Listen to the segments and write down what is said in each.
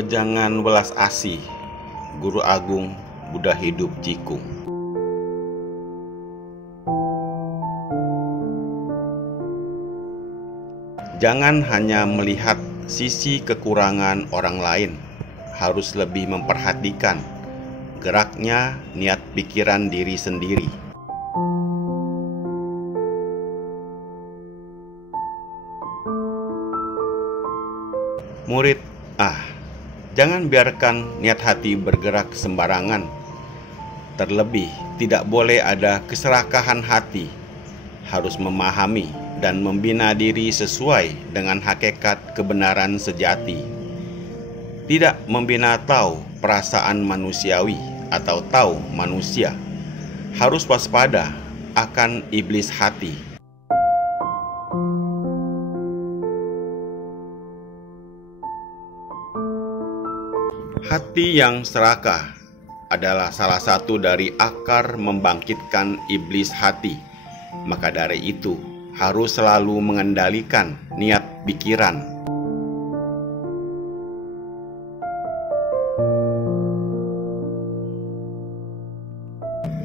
Wejangan welas asih, Guru Agung Buddha Hidup Jikung. Jangan hanya melihat sisi kekurangan orang lain, harus lebih memperhatikan geraknya niat pikiran diri sendiri. Murid, jangan biarkan niat hati bergerak sembarangan. Terlebih, tidak boleh ada keserakahan hati. Harus memahami dan membina diri sesuai dengan hakikat kebenaran sejati. Tidak membina tahu perasaan manusiawi atau tahu manusia. Harus waspada akan iblis hati. Hati yang serakah adalah salah satu dari akar membangkitkan iblis hati. Maka dari itu, harus selalu mengendalikan niat pikiran.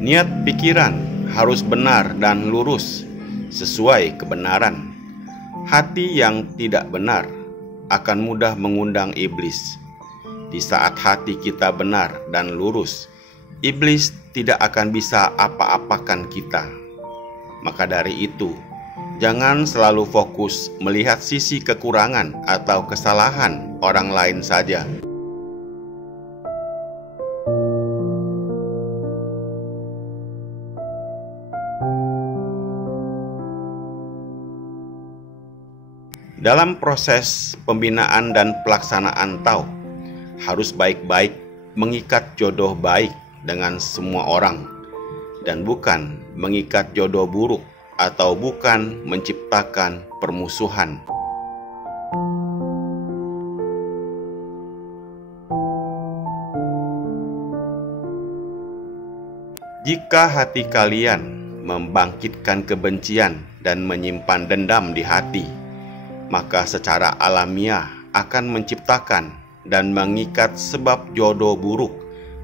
Niat pikiran harus benar dan lurus, sesuai kebenaran. Hati yang tidak benar akan mudah mengundang iblis. Di saat hati kita benar dan lurus, iblis tidak akan bisa apa-apakan kita. Maka dari itu, jangan selalu fokus melihat sisi kekurangan atau kesalahan orang lain saja. Dalam proses pembinaan dan pelaksanaan tau, harus baik-baik mengikat jodoh baik dengan semua orang, dan bukan mengikat jodoh buruk atau bukan menciptakan permusuhan. Jika hati kalian membangkitkan kebencian dan menyimpan dendam di hati, maka secara alamiah akan menciptakan dan mengikat sebab jodoh buruk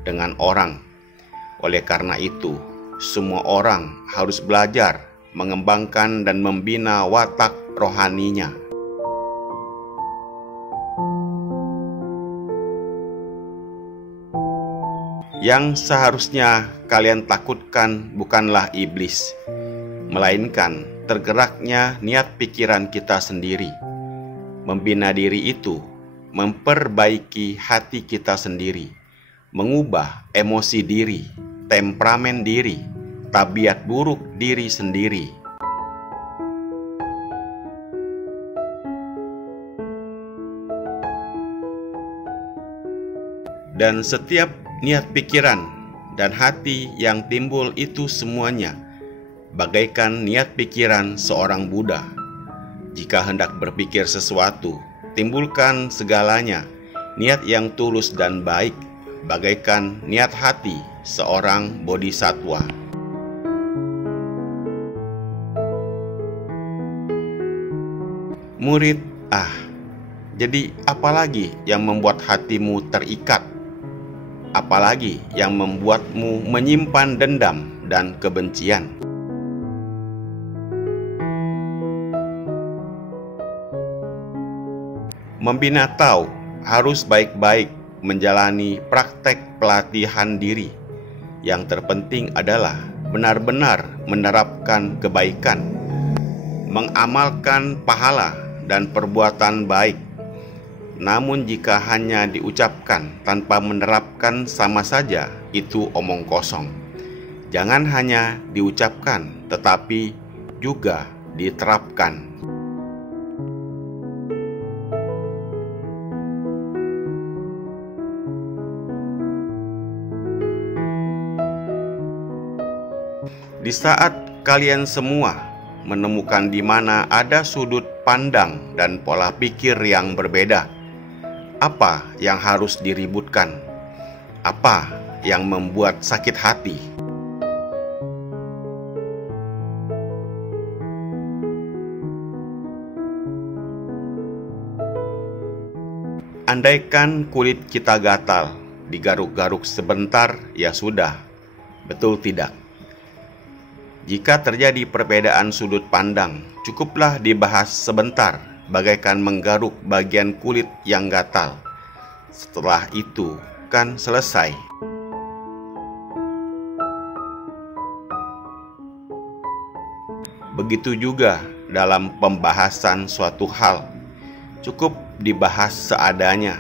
dengan orang. Oleh karena itu, semua orang harus belajar mengembangkan dan membina watak rohaninya. Yang seharusnya kalian takutkan bukanlah iblis, melainkan tergeraknya niat pikiran kita sendiri. Membina diri itu memperbaiki hati kita sendiri, mengubah emosi diri, temperamen diri, tabiat buruk diri sendiri. Dan setiap niat pikiran dan hati yang timbul itu semuanya bagaikan niat pikiran seorang Buddha. Jika hendak berpikir sesuatu, timbulkan segalanya niat yang tulus dan baik, bagaikan niat hati seorang bodhisatwa. Murid, jadi apalagi yang membuat hatimu terikat? Apalagi yang membuatmu menyimpan dendam dan kebencian? Membina tau harus baik-baik menjalani praktek pelatihan diri. Yang terpenting adalah benar-benar menerapkan kebaikan, mengamalkan pahala dan perbuatan baik. Namun jika hanya diucapkan tanpa menerapkan, sama saja itu omong kosong. Jangan hanya diucapkan tetapi juga diterapkan. Di saat kalian semua menemukan di mana ada sudut pandang dan pola pikir yang berbeda, apa yang harus diributkan? Apa yang membuat sakit hati? Andaikan kulit kita gatal, digaruk-garuk sebentar, ya sudah. Betul tidak? Jika terjadi perbedaan sudut pandang, cukuplah dibahas sebentar, bagaikan menggaruk bagian kulit yang gatal. Setelah itu, kan selesai. Begitu juga dalam pembahasan suatu hal, cukup dibahas seadanya,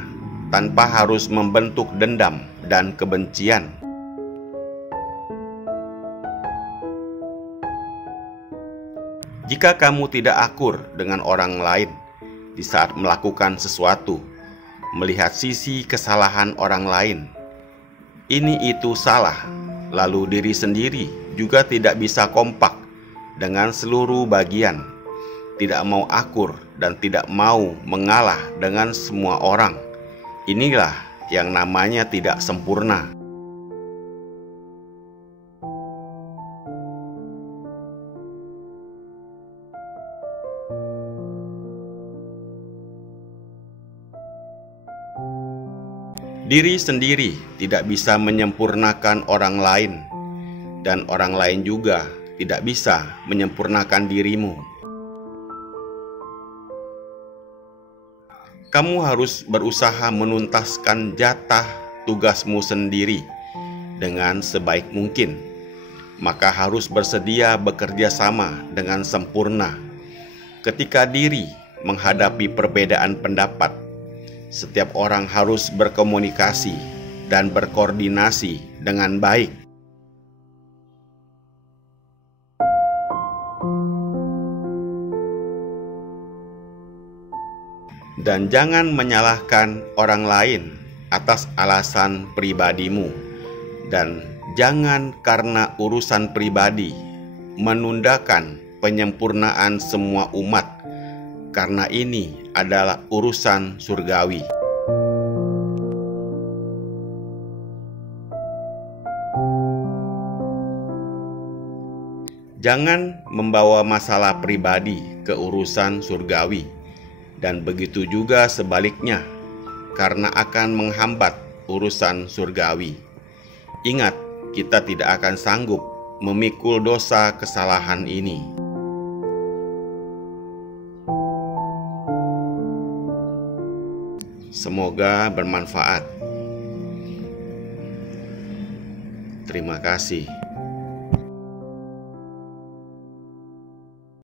tanpa harus membentuk dendam dan kebencian. Jika kamu tidak akur dengan orang lain di saat melakukan sesuatu, melihat sisi kesalahan orang lain, ini itu salah, lalu diri sendiri juga tidak bisa kompak dengan seluruh bagian, tidak mau akur dan tidak mau mengalah dengan semua orang. Inilah yang namanya tidak sempurna. Diri sendiri tidak bisa menyempurnakan orang lain, dan orang lain juga tidak bisa menyempurnakan dirimu. Kamu harus berusaha menuntaskan jatah tugasmu sendiri dengan sebaik mungkin, maka harus bersedia bekerja sama dengan sempurna. Ketika diri menghadapi perbedaan pendapat, setiap orang harus berkomunikasi dan berkoordinasi dengan baik. Dan jangan menyalahkan orang lain atas alasan pribadimu. Dan jangan karena urusan pribadi menundakan penyempurnaan semua umat, karena ini adalah urusan surgawi. Jangan membawa masalah pribadi ke urusan surgawi, dan begitu juga sebaliknya, karena akan menghambat urusan surgawi. Ingat, kita tidak akan sanggup memikul dosa kesalahan ini. Semoga bermanfaat. Terima kasih.